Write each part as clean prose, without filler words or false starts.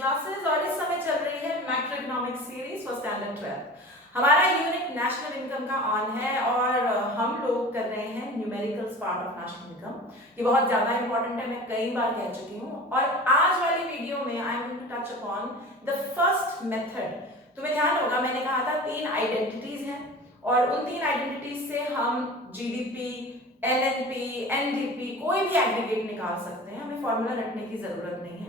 Classes और इस समय चल रही है मैक्रोइकोनॉमिक्स सीरीज फॉर स्टैंडर्ड 12। हमारा यूनिट नेशनल इनकम का ऑन है और हम लोग कर रहे हैं numericals part of national income. ये बहुत ज्यादा इंपॉर्टेंट है, मैं कई बार कह चुकी हूँ। और आज वाली वीडियो में I am going to touch upon the first method. तुम्हें ध्यान होगा मैंने कहा था 3 आइडेंटिटीज हैं और उन 3 आइडेंटिटीज से हम जीडीपी, एनएनपी, एनडीपी कोई भी एग्रीगेट निकाल सकते हैं, हमें फॉर्मूला रटने की जरूरत नहीं है।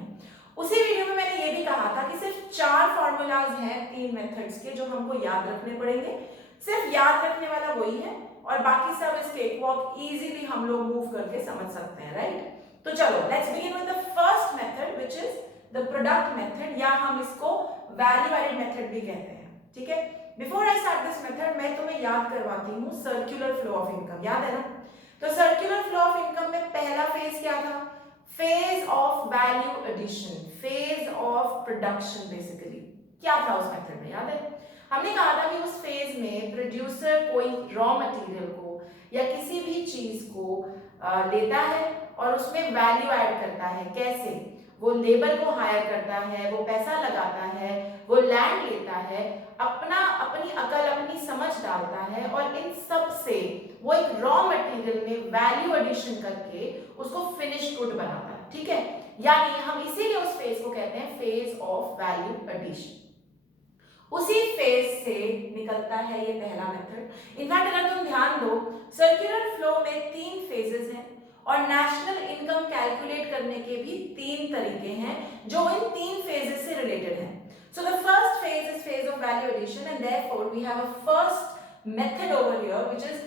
उसी वीडियो में मैंने ये भी कहा था कि सिर्फ 4 फॉर्मूलाज हैं 3 मेथड्स के जो हमको याद रखने पड़ेंगे। सिर्फ याद रखने वाला वही है और बाकी सब इस केकवॉक इजीली हम लोग मूव करके समझ सकते हैं, राइट? तो चलो let's begin with the first method which is the product method, या हम इसको वैल्यू एडेड मेथड भी कहते हैं, ठीक है? Before I start this method मैं तुम्हें याद करवाती हूँ सर्कुलर फ्लो ऑफ इनकम, याद है ना? तो सर्कुलर फ्लो ऑफ इनकम में पहला फेज क्या था? Phase of value addition, phase of production. Basically क्या था उस मेथड में, याद है? हमने कहा था कि उस फेज में प्रोड्यूसर कोई रॉ मटेरियल को या किसी भी चीज को लेता है और उसमें वैल्यू ऐड करता है। कैसे? वो लेबर को हायर करता है, वो पैसा लगाता है, वो लैंड लेता है, अपनी अकल अपनी समझ डालता है और इन सब से वो एक रॉ मटेरियल में वैल्यू एडिशन करके उसको फिनिश गुड बनाता है, ठीक है? यानी हम इसीलिए उस फेज को कहते हैं फेज ऑफ वैल्यू एडिशन। उसी फेज से निकलता है ये पहला मेथड। इनफैक्ट अगर तुम ध्यान दो सर्कुलर फ्लो में 3 फेजेस हैं और नेशनल इनकम कैलकुलेट करने के भी 3 तरीके हैं जो इन 3 फेजेस से रिलेटेड हैं। So the first phase is phase of value addition and therefore we have a first method over here which is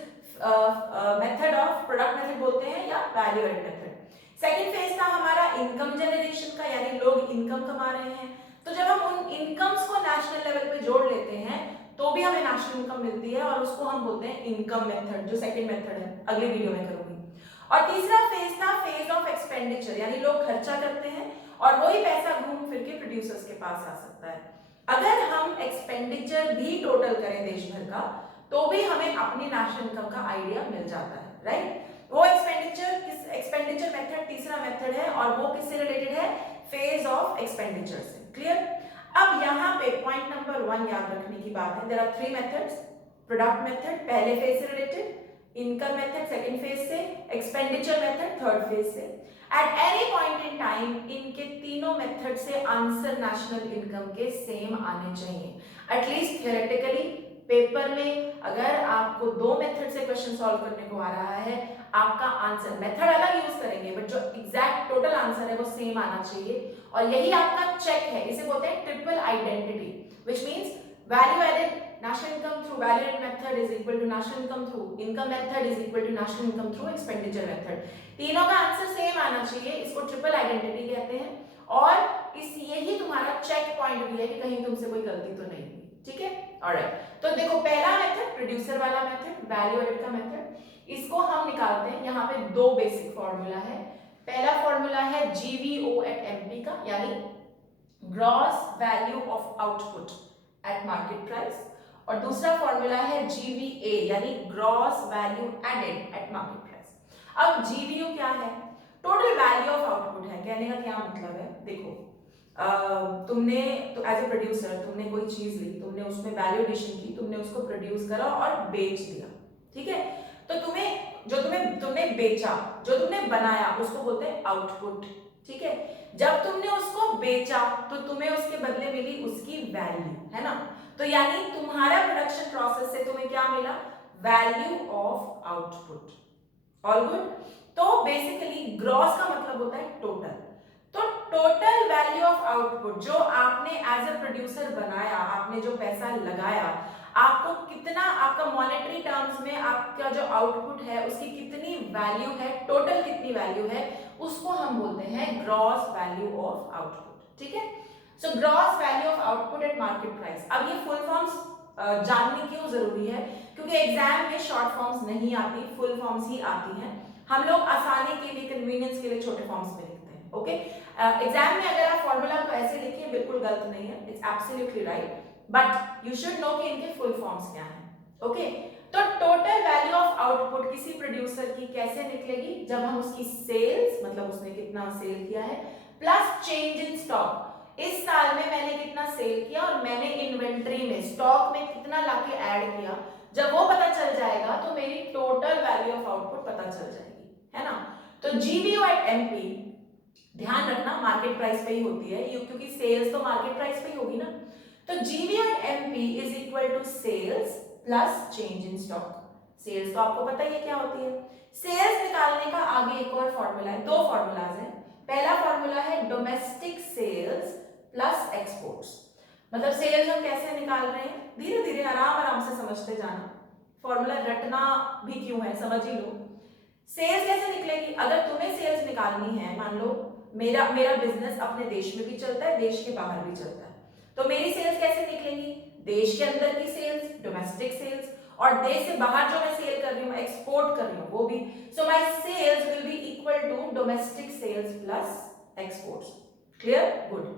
method of product method बोलते हैं या value added method। Second phase था हमारा income generation का, यानी लोग income कमा रहे हैं, तो जब हम उन इनकम्स को नेशनल लेवल पे जोड़ लेते हैं तो भी हमें नेशनल इनकम मिलती है और उसको हम बोलते हैं इनकम मेथड, जो सेकंड मेथड है, अगली वीडियो में करूंगी। और तीसरा फेज था फेज ऑफ एक्सपेंडिचर, यानी लोग खर्चा करते हैं और वही पैसा घूम फिर के प्रोड्यूसर्स के पास आ सकता है। अगर हम एक्सपेंडिचर भी टोटल करें देश भर का तो भी हमें अपनी नेशनल इनकम का आइडिया मिल जाता है, राइट? वो एक्सपेंडिचर मेथड तीसरा मेथड है और वो किससे रिलेटेड है? फेज ऑफ एक्सपेंडिचर से। क्लियर? अब यहाँ पे पॉइंट नंबर 1 याद रखने की बात है, there are 3 methods. Product method पहले फेज से related, income method second phase से, एक्सपेंडिचर मेथड थर्ड फेज से। At any point in time इनके तीनों मेथड से आंसर नेशनल इनकम के सेम आने चाहिए। एटलीस्ट थियोरेटिकली पेपर में अगर आपको 2 मेथड से क्वेश्चन सॉल्व करने को आ रहा है, आपका आंसर मेथड अलग यूज करेंगे बट जो एग्जैक्ट टोटल आंसर है वो सेम आना चाहिए और यही आपका चेक है। इसे बोलते हैं triple identity, which means value added national income through value added method is equal to national income through income method is equal to national income through expenditure method। तीनों का आंसर सेम आना चाहिए, इसको triple identity कहते हैं और इस यही तुम्हारा चेक पॉइंट भी है कि कहीं तुमसे कोई गलती तो नहीं हुई, ठीक है? ऑलराइट, तो देखो पहला मेथड प्रोड्यूसर वाला मेथड, वैल्यू एडेड का मेथड, इसको हम निकालते हैं। यहाँ पे 2 बेसिक फॉर्मूला है। पहला फॉर्मूला है GVO एट MP का, यानी gross value of output at market price, और दूसरा फॉर्मूला है GVA यानी gross value added at market price. अब GVO क्या है? टोटल वैल्यू ऑफ आउटपुट है। कहने का क्या मतलब है? देखो तुमने तो एज ए प्रोड्यूसर तुमने कोई चीज ली, तुमने उसमें वैल्यू एडिशन की, तुमने उसको प्रोड्यूस करा और बेच दिया, ठीक है? तो तुमने बेचा, जो तुमने बनाया उसको बोलते हैं आउटपुट, ठीक है? जब तुमने उसको बेचा तो तुम्हें उसके बदले मिली उसकी वैल्यू, है ना? तो यानी तुम्हारा प्रोडक्शन प्रोसेस से तुम्हें क्या मिला? Value of output. All good? तो बेसिकली ग्रॉस का मतलब होता है टोटल। तो टोटल वैल्यू ऑफ आउटपुट जो आपने एज ए प्रोड्यूसर बनाया, आपने जो पैसा लगाया, आपको कितना, आपका मॉनेटरी टर्म्स में आपका जो आउटपुट है उसकी कितनी वैल्यू है, टोटल कितनी वैल्यू है, उसको हम बोलते हैं ग्रॉस वैल्यू ऑफ आउटपुट, ठीक है? So gross value of output at market price. अब ये फुल फॉर्म्स जाननी क्यों जरूरी है? क्योंकि एग्जाम में शॉर्ट फॉर्म्स नहीं आती, फुल फॉर्म्स ही आती हैं। हम लोग आसानी के लिए, कन्वीनियंस के लिए छोटे फॉर्म्स में लिखते हैं, ओके? एग्जाम में अगर आप फॉर्मूला को ऐसे लिखिए बिल्कुल गलत नहीं है, it's absolutely right, but you should know कि इनके फुल फॉर्म्स क्या हैं, ओके? तो टोटल वैल्यू ऑफ आउटपुट किसी प्रोड्यूसर की कैसे निकलेगी? जब हम उसकी सेल्स, मतलब उसने कितना सेल किया है, प्लस चेंज इन स्टॉक। इस साल में मैंने कितना सेल किया और मैंने इन्वेंट्री में स्टॉक में कितना लाके ऐड किया, जब वो पता चल जाएगा तो मेरी टोटल वैल्यू ऑफ आउटपुट पता चल जाएगी, है ना। तो जीवीओ एट एमपी, ध्यान रखना मार्केट प्राइस पे ही होती है ये, क्योंकि सेल्स तो मार्केट प्राइस पे ही होगी ना। तो GVO at MP is equal to sales plus change in stock. Sales तो आपको पता ही है क्या होती है। सेल्स निकालने का आगे एक और फॉर्मूला है, दो फॉर्मूलाज हैं। पहला फॉर्मूला है डोमेस्टिक सेल्स प्लस एक्सपोर्ट्स। मतलब सेल्स हम कैसे निकाल रहे हैं, धीरे धीरे आराम आराम से समझते जाना, फॉर्मूला रटना भी क्यों है, समझ ही लो। सेल्स कैसे निकलेगी, अगर तुम्हें सेल्स निकालनी है, मान लो मेरा बिजनेस अपने देश में भी चलता है, देश के बाहर भी चलता है, तो मेरी सेल्स कैसे निकलेंगी, देश के अंदर की सेल्स डोमेस्टिक सेल्स, और देश से बाहर जो मैं सेल कर रही हूँ, एक्सपोर्ट कर रही हूँ, वो भी। So my sales will be equal to domestic sales plus exports. Clear, good.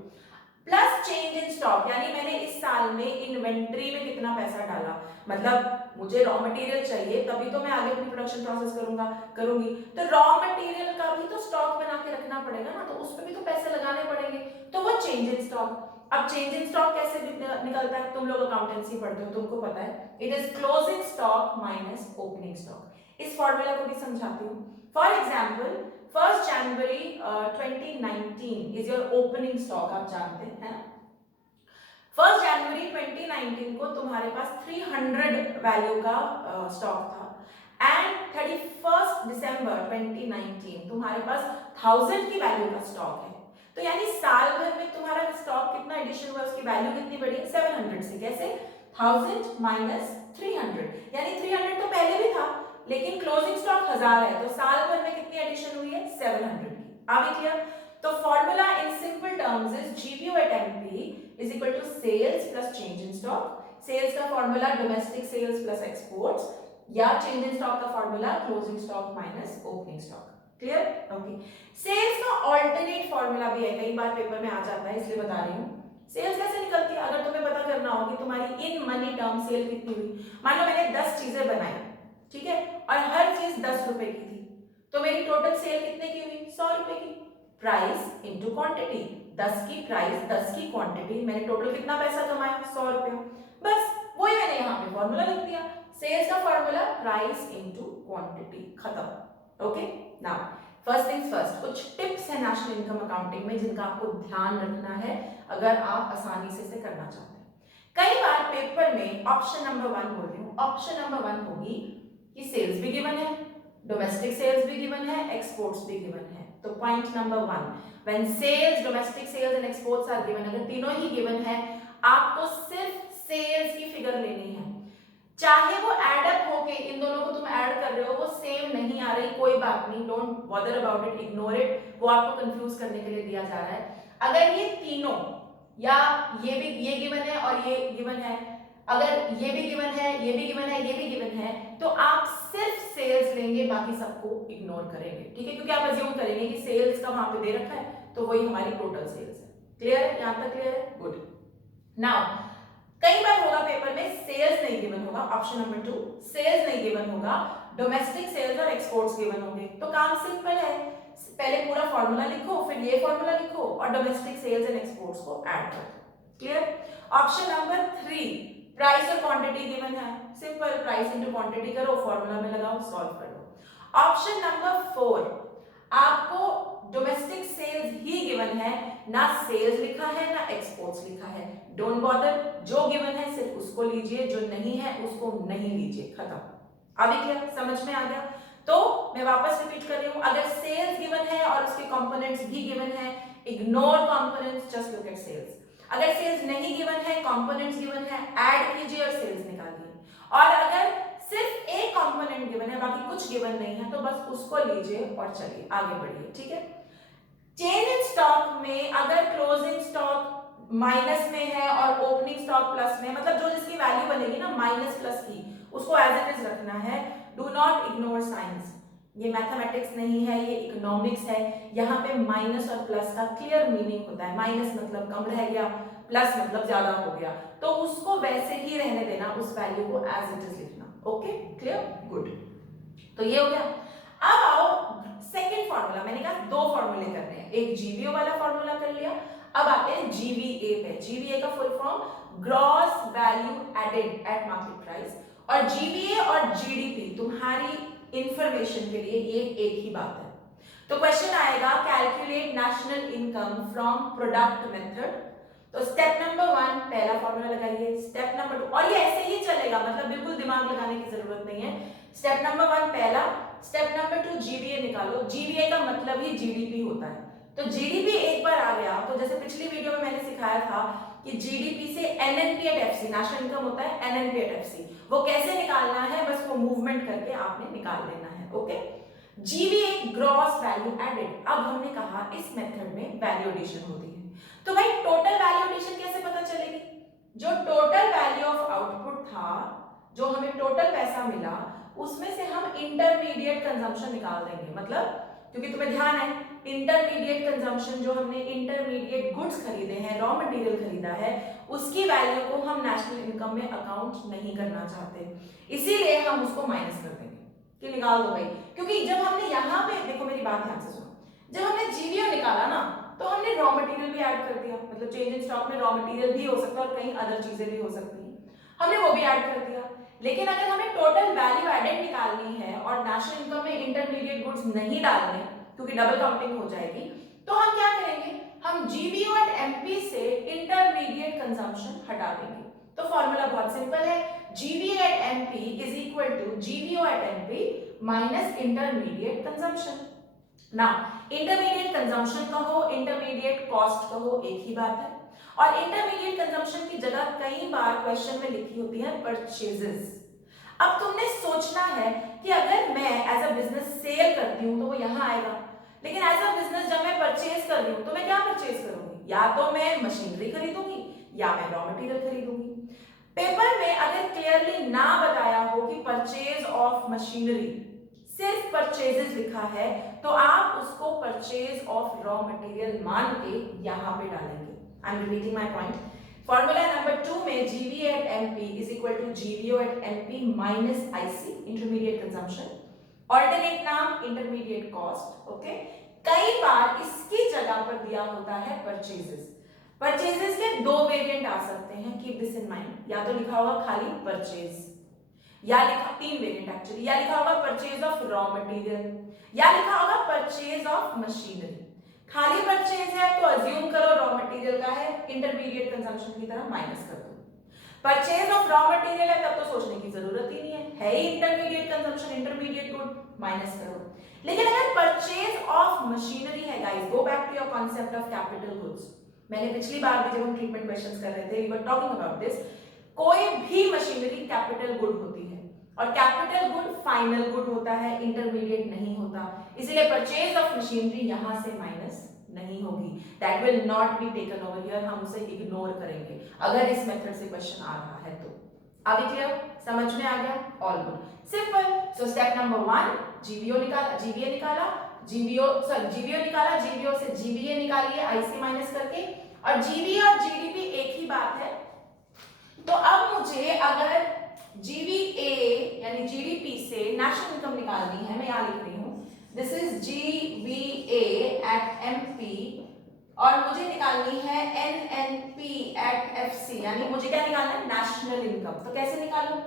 Plus change in stock, यानी मैंने इस साल में इन्वेंट्री में कितना पैसा डाला, मतलब मुझे रॉ मटेरियल चाहिए तभी तो मैं आगे अपनी प्रोडक्शन प्रोसेस करूंगी, तो रॉ मटेरियल का भी तो स्टॉक बना के रखना पड़ेगा ना, तो उसमें भी तो पैसे लगाने पड़ेंगे, तो वो चेंज इन स्टॉक। अब चेंज इन स्टॉक कैसे निकलता है, तुम लोग अकाउंटेंसी पढ़ते हो, तुमको पता है, it is closing stock minus opening stock. इस फॉर्मूला को भी समझाती हूँ। For example 1 January 2019 is your opening stock, आप जानते हैं ना। 1 जनवरी 2019 को तुम्हारे पास 300 वैल्यू का स्टॉक था, एंड 31 दिसंबर 2019 तुम्हारे पास 1000 की वैल्यू का स्टॉक है। तो यानी साल भर में तुम्हारा स्टॉक कितना एडिशन हुआ, उसकी वैल्यू कितनी बढ़ी है, 700 से। कैसे, 1000 माइनस 300, यानी 300 तो पहले भी था, लेकिन क्लोजिंग स्टॉक 1000 है, तो साल भर में कितनी एडिशन हुई है, 700 की। आगे क्लियर। तो formula in simple terms is GVO at MP is equal to sales plus change in stock. Sales का formula domestic sales plus exports, या चेंज इन स्टॉक का formula closing stock minus opening stock. Clear, okay. Sales का alternate formula भी है, कई बार paper में आ जाता है, इसलिए बता रही हूँ। सेल्स कैसे निकलती है, अगर तुम्हें पता करना हो कि तुम्हारी इन मनी टर्म सेल कितनी हुई, मान लो मैंने 10 चीजें बनाई, ठीक है, और हर चीज 10 रुपए की थी, तो मेरी टोटल सेल कितने की हुई, 100 रुपए की। प्राइस इंटू क्वांटिटी, 10 की प्राइस 10 की क्वांटिटी, मैंने टोटल कितना पैसा कमाया, 100 रुपए। बस वही मैंने यहाँ पे फॉर्मूला लिख दिया, सेल्स का फॉर्मूला प्राइस इंटू क्वांटिटी, खत्म। Okay, now first things first, कुछ टिप्स है नेशनल इनकम अकाउंटिंग में जिनका आपको ध्यान रखना है अगर आप आसानी से इसे करना चाहते हैं। कई बार पेपर में ऑप्शन नंबर 1 बोल रही हूँ, ऑप्शन नंबर 1 होगी कि सेल्स भी गिवन है, डोमेस्टिक सेल्स भी गिवन है, एक्सपोर्ट्स भी गिवन है। तो point number 1, when sales, domestic sales and exports are given, अगर तीनों ही गिवन है, आपको सिर्फ सेल्स की फिगर लेनी है। चाहे वो ऐड अप होके, इन दोनों को तुम ऐड कर रहे हो, वो सेम नहीं आ रही, कोई बात नहीं, don't bother about it, ignore it, वो आपको कंफ्यूज करने के लिए दिया जा रहा है। अगर ये तीनों, या ये गिवन है और ये गिवन है, अगर ये भी गिवन है, ये भी गिवन है, ये भी गिवन है, तो आप सिर्फ सेल्स लेंगे, बाकी सबको इग्नोर करेंगे, ठीक है, क्योंकि आप अज्यूम करेंगे कि सेल्स का वहां पे दे रखा है, तो वही हमारी टोटल सेल्स है। क्लियर है, यहां तक क्लियर है, गुड। नाउ कई बार होगा पेपर में सेल्स नहीं गिवन होगा, ऑप्शन नंबर 2 सेल्स नहीं गिवन होगा, डोमेस्टिक सेल्स और एक्सपोर्ट्स गिवन होंगे। तो काम सिंपल है, पहले पूरा फॉर्मूला लिखो, फिर ये फॉर्मूला लिखो और डोमेस्टिक सेल्स एंड एक्सपोर्ट्स को ऐड करो। क्लियर। ऑप्शन नंबर 3 प्राइस और क्वांटिटी गिवन है, सिंपल प्राइस इनटू क्वांटिटी करो, फॉर्मूला में लगाओ, सॉल्व कर लो। ऑप्शन नंबर 4 आपको डोमेस्टिक सेल्स ही गिवन है, ना सेल्स लिखा है ना एक्सपोर्ट्स लिखा है, डोंट बॉदर, जो गिवन है सिर्फ उसको लीजिए, जो नहीं है उसको नहीं लीजिए, खत्म। अभी क्या समझ में आ गया। तो मैं वापस रिपीट कर रही हूं, अगर सेल्स गिवन है और उसके कंपोनेंट्स भी गिवन है, ignore components, just look at sales. अगर सेल्स नहीं गिवन है, कंपोनेंट्स गिवन है, ऐड कीजिए और सेल्स निकालिए। और अगर सिर्फ एक कंपोनेंट गिवन है, बाकी कुछ गिवन नहीं है, तो बस उसको लीजिए और चलिए आगे बढ़िए, ठीक है। चेंज इन स्टॉक में अगर क्लोजिंग स्टॉक माइनस में है और ओपनिंग स्टॉक प्लस में, मतलब जो जिसकी वैल्यू बनेगी ना माइनस प्लस की, उसको एज इट इज रखना है। डू नॉट इग्नोर साइंस, ये मैथमेटिक्स नहीं है, ये इकोनॉमिक्स है। यहाँ पे माइनस और प्लस का क्लियर मीनिंग होता है, माइनस मतलब कम रह गया, प्लस मतलब ज्यादा हो गया, तो उसको वैसे ही रहने देना, उस वैल्यू को एज इट इज लिखना। Okay, clear, good. तो ये हो गया। अब आओ सेकेंड फॉर्मूला, मैंने कहा 2 फॉर्मूले करने हैं, एक जीवीओ वाला फॉर्मूला कर लिया, अब आते हैं जीवीए पे। जीवीए का full form gross value added at market price, और जीवीए और जीडीपी तुम्हारी इंफॉर्मेशन के लिए ये एक ही बात है। तो क्वेश्चन आएगा calculate national income from product method. तो स्टेप नंबर 1 पहला फॉर्मूला लगाइए, स्टेप नंबर 2, और ये ऐसे ही चलेगा, मतलब बिल्कुल दिमाग लगाने की जरूरत नहीं है। स्टेप नंबर 1 पहला, स्टेप नंबर 2 जीवीए निकालो। जीवीए का मतलब ही जीडीपी होता है। तो जीडीपी एक बार आ गया तो जैसे पिछली वीडियो में मैंने सिखाया था कि जीडीपी से NNP at FC, national income होता है एनएनपी एट एफसी, वो कैसे निकालना है, बस वो मूवमेंट करके आपने निकाल देना है। Okay, GVA gross value added. अब हमने कहा इस मेथड में वैल्यू एडिशन होती है, तो भाई टोटल वैल्यू एडिशन कैसे पता चलेगी? जो टोटल वैल्यू ऑफ आउटपुट था, जो हमें टोटल पैसा मिला, उसमें से हम इंटरमीडिएट कंजम्पशन निकाल देंगे। मतलब क्योंकि तुम्हें ध्यान है इंटरमीडिएट कंजम्पशन, जो हमने इंटरमीडिएट गुड्स खरीदे हैं, रॉ मटेरियल खरीदा है, उसकी वैल्यू को हम नेशनल इनकम में अकाउंट नहीं करना चाहते, इसीलिए हम उसको माइनस कर देंगे कि निकाल दो भाई। क्योंकि जब हमने यहाँ पे देखो, मेरी बात ध्यान से सुनो, जब हमने जीवीओ निकाला ना तो हमने रॉ मटेरियल भी ऐड कर दिया, मतलब चेंज इन स्टॉक में रॉ मटेरियल भी हो सकता है और कई अदर चीजें भी हो सकती हैं, हमने वो भी ऐड कर दिया। लेकिन अगर हमें टोटल वैल्यू एडेड निकालनी है और नेशनल इनकम में इंटरमीडिएट गुड्स नहीं डालने क्योंकि डबल काउंटिंग हो जाएगी, तो हम क्या करेंगे, हम जीवीओ एट एमपी से इंटरमीडिएट कंजम्पशन हटा देंगे। तो फॉर्मूला बहुत सिंपल है, GVO at MP is equal to GVO at MP minus intermediate consumption. ना इंटरमीडिएट कंजम्पशन कहो, इंटरमीडिएट कॉस्ट कहो, एक ही बात है। और इंटरमीडिएट कंजम्पशन की जगह कई बार क्वेश्चन में लिखी होती है परचेजेस। अब तुमने सोचना है कि अगर मैं एज अ बिजनेस सेल करती हूं तो वो यहां आएगा, लेकिन एज अ बिजनेस जब मैं परचेज कर रही हूं तो मैं क्या परचेज करूंगी, या तो मैं मशीनरी खरीदूंगी या मैं रॉ मटेरियल खरीदूंगी। पेपर में अगर क्लियरली ना बताया हो कि परचेज ऑफ मशीनरी, सिर्फ परचेजेस लिखा है, तो आप उसको परचेज ऑफ रॉ मटेरियल मान के यहां पे डालेंगे। I am repeating my point. Formula number 2 में GVA at MP is equal to GVO at MP minus IC, intermediate consumption, alternate नाम इंटरमीडिएट कॉस्ट। ओके, कई बार इसकी जगह पर दिया होता है परचेजेस। परचेजेस के दो वेरिएंट आ सकते हैं, कीप दिस इन माइंड, या तो लिखा होगा खाली परचेज, या लिखा तीन वेरिएंट एक्चुअली, या लिखा होगा परचेज ऑफ रॉ मटेरियल, या लिखा होगा परचेज ऑफ मशीनरी। खाली परचेज है तो अज्यूम करो रॉ मटेरियल का है, इंटरमीडिएट कंजम्पशन की तरह माइनस कर दो। परचेज ऑफ रॉ मटेरियल है तब तो सोचने की जरूरत ही नहीं है ही intermediate consumption, intermediate good, minus करो। लेकिन अगर परचेज ऑफ मशीनरी है guys, go back to your concept of capital goods. मैंने पिछली बार भी जब हम ट्रीटमेंट क्वेश्चंस कर रहे थे, we were talking about this, कोई भी मशीनरी कैपिटल गुड होती है और कैपिटल गुड फाइनल गुड होता है, इंटरमीडिएट नहीं होता, इसलिए परचेज ऑफ मशीनरी यहां से माइनस नहीं होगी, that will not be taken over here, हम उसे इग्नोर करेंगे अगर इस मेथड से क्वेश्चन आ रहा है तो। आगे क्लियर, समझ में आ गया, all good, simple. So step number 1 जीवीओ निकाला, जीवीए निकाला, जीवीओ निकाला, जीवीओ से जीवीए निकालिए आईसी माइनस करके, और जीवीए और जीडीपी एक ही बात है। तो अब मुझे अगर जीवीए यानी जीडीपी से नेशनल इनकम निकालनी है, मैं यहां लिख रही हूं this is GVA at MP, और मुझे निकालनी है एनएनपी एट एफसी, यानी मुझे क्या निकालना है, नेशनल इनकम। तो कैसे निकालूं,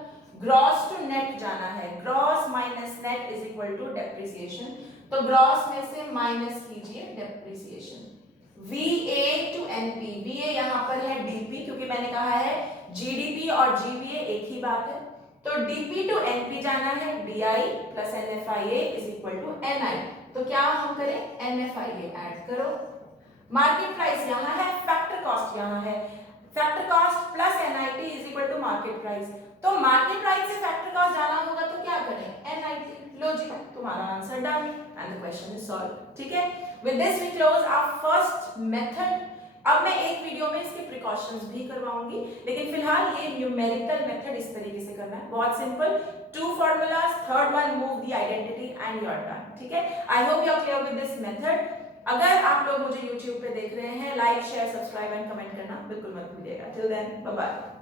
ग्रॉस टू नेट जाना है, gross minus net is equal to depreciation, तो ग्रॉस में से माइनस कीजिए depreciation. VA to NP, VA यहां पर है DP, क्योंकि मैंने कहा है GDP और GVA एक ही बात है, तो DP टू NP जाना है, DI plus NFIA is equal to NI, तो क्या हम करें, NFIA ऐड करो, मार्केट प्राइस यहां है, फैक्टर कॉस्ट यहां है, factor cost plus NIT is equal to market price, तो मार्केट प्राइस से फैक्टर कॉस्ट जाना होगा तो क्या करें, NIT, लॉजिक, तुम्हारा answer done and the question is solve. ठीक है, with this we close our first method. अब मैं एक वीडियो में इसके प्रिकॉशंस भी करवाऊंगी, लेकिन फिलहाल ये न्यूमेरिकल मेथड इस तरीके से करना है, बहुत simple, 2 formulas, third one move the identity and you are done। ठीक है, I hope you are clear with this method. अगर आप लोग मुझे YouTube पे देख रहे हैं, like share subscribe and comment करना बिल्कुल मत भूलिएगा। Till then bye bye.